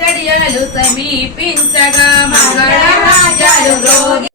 గడియలు సమీపించగా మంగళ రాజాలు రోగి